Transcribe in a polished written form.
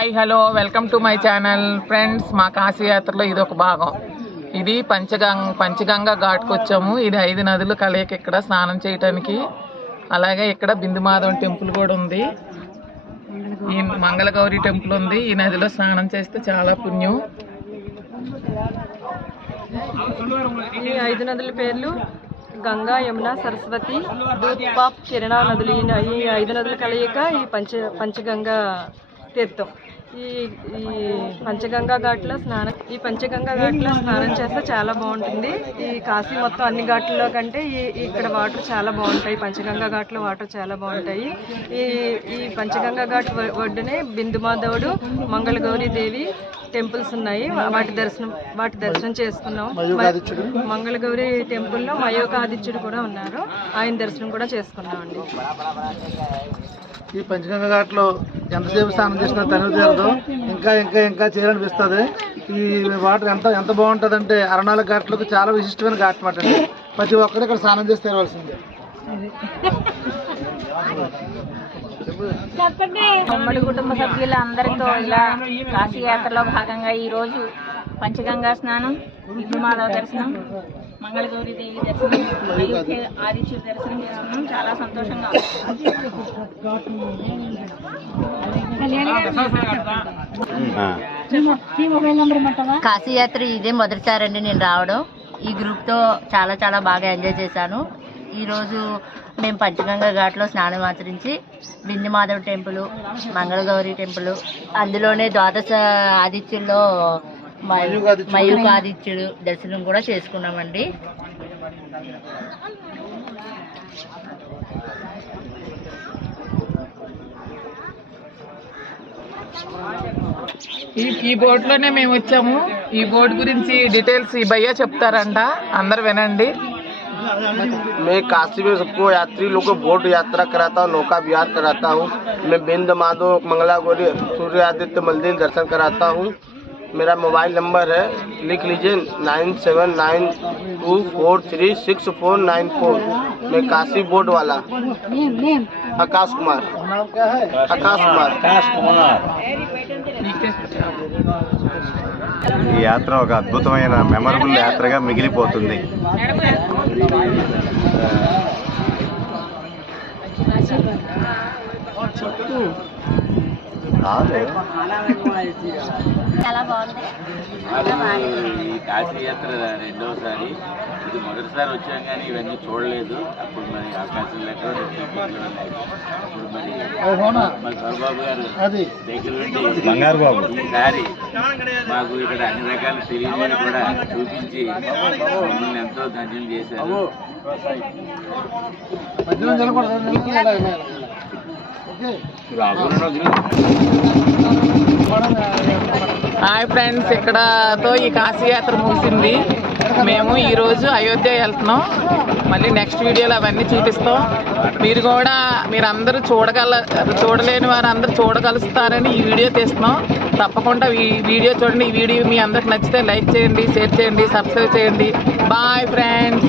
Hi hello welcome to my channel friends. మా కాశీయాత్రలో ఇది ఒక భాగం. ఇది పంచగంగా ఘాట్కి వచ్చాము. ఇది 5 నదులు కలయిక ఇక్కడ స్నానం చేయడానికి. అలాగే ఇక్కడ బిందుమాధవ్ టెంపుల్ కూడా ఉంది. ఈ మంగళగౌరి టెంపుల్ ఉంది. ఈ నదిలో స్నానం చేస్తే చాలా పుణ్యం. ఈ 5 నదుల పేర్లు గంగా, యమున, సరస్వతి, దూద్పాప్, కిరణా నదులు. ఈ 5 నదుల కలయిక ఈ పంచగంగా తీర్థం. ఈ పంచగంగా ఘాట్లో స్నానం చేస్తే చాలా బాగుంటుంది. ఈ కాశీ మొత్తం అన్ని ఘాట్లలో కంటే ఇక్కడ వాటర్ చాలా బాగుంటాయి. పంచగంగా ఘాట్లో వాటర్ చాలా బాగుంటాయి. ఈ పంచగంగా ఘాట్ ఒడ్డునే బిందుమాధవుడు, మంగళగౌరీ దేవి టెంపుల్స్ ఉన్నాయి. వాటి దర్శనం చేసుకున్నాం. మంగళగౌరి టెంపుల్లో మయోకాదిత్యుడు కూడా ఉన్నారు. ఆయన దర్శనం కూడా చేసుకున్నామండి. ఈ పంచగంగా ఘాట్లో ఎంతసేపు స్నానం చేసినా తనివి తీరదు. ఇంకా ఇంకా ఇంకా చేయాలనిపిస్తుంది. ఈ వాటర్ ఎంత బాగుంటుంది అంటే 64 ఘాట్లకు చాలా విశిష్టమైన ఘాట్ మాట అండి. ప్రతి ఒక్కరు ఇక్కడ స్నానం చేసి తీరవలసిందే. ఉమ్మడి కుటుంబ సభ్యుల అందరితో ఇలా కాశీయాత్రలో భాగంగా ఈరోజు పంచగంగా స్నానం, బిందుమాధవ్ దర్శనం, మంగళగౌరీ దేవి దర్శనం, ఆదిత్యుడి దర్శనం చేసుకున్నాం. చాలా సంతోషంగా కాశీయాత్ర ఇదే మొదటిసారండి నేను రావడం. ఈ గ్రూప్తో చాలా బాగా ఎంజాయ్ చేశాను. ఈరోజు మేము పంచగంగా ఘాట్లో స్నానం ఆచరించి బిందుమాధవ్ టెంపుల్, మంగళగౌరి టెంపుల్, అందులోనే ద్వాదశ ఆదిత్యుల్లో మయూకాదిత్యుడు దర్శనం కూడా చేసుకున్నామండి. ఈ బోట్లోనే మేము వచ్చాము. ఈ బోట్ గురించి డీటెయిల్స్ ఈ భయ్య చెప్తారంట, అందరు వినండి. मैं काशी में सबको यात्री लोग को बोट यात्रा कराता हूँ, नौका विहार कराता हूँ. मैं बिंदुमाधव, मंगलागौरी, सूर्य आदित्य मंदिर दर्शन कराता हूँ. मेरा मोबाइल नंबर है, लिख लीजिए 9792436494. मैं काशी बोट वाला आकाश कुमार. ఈ యాత్ర ఒక అద్భుతమైన మెమరబుల్ యాత్రగా మిగిలిపోతుంది. చాలా బాగుంది. ఈ కాశీయాత్ర రెండవసారి, ఇది మొదటిసారి వచ్చాం కానీ ఇవన్నీ చూడలేదు. అప్పుడు మరి ఆకాశం లెక్క అప్పుడు మరి మా గౌరబాబు గారు దగ్గర నుండి బంగారు బాబు ఈసారి మాకు ఇక్కడ అన్ని రకాల తెలియని కూడా చూపించి మమ్మల్ని ఎంతో ధన్యం చేశారు. హాయ్ ఫ్రెండ్స్, ఇక్కడతో ఈ కాశీయాత్ర ముగిసింది. మేము ఈరోజు అయోధ్య వెళ్తున్నాం. మళ్ళీ నెక్స్ట్ వీడియోలో అవన్నీ చూపిస్తాం. మీరందరూ చూడలేని వారు అందరూ చూడగలుస్తారని ఈ వీడియో తీస్తున్నాం. తప్పకుండా ఈ వీడియో చూడండి. ఈ వీడియో మీ అందరికి నచ్చితే లైక్ చేయండి, షేర్ చేయండి, సబ్స్క్రైబ్ చేయండి. Bye friends.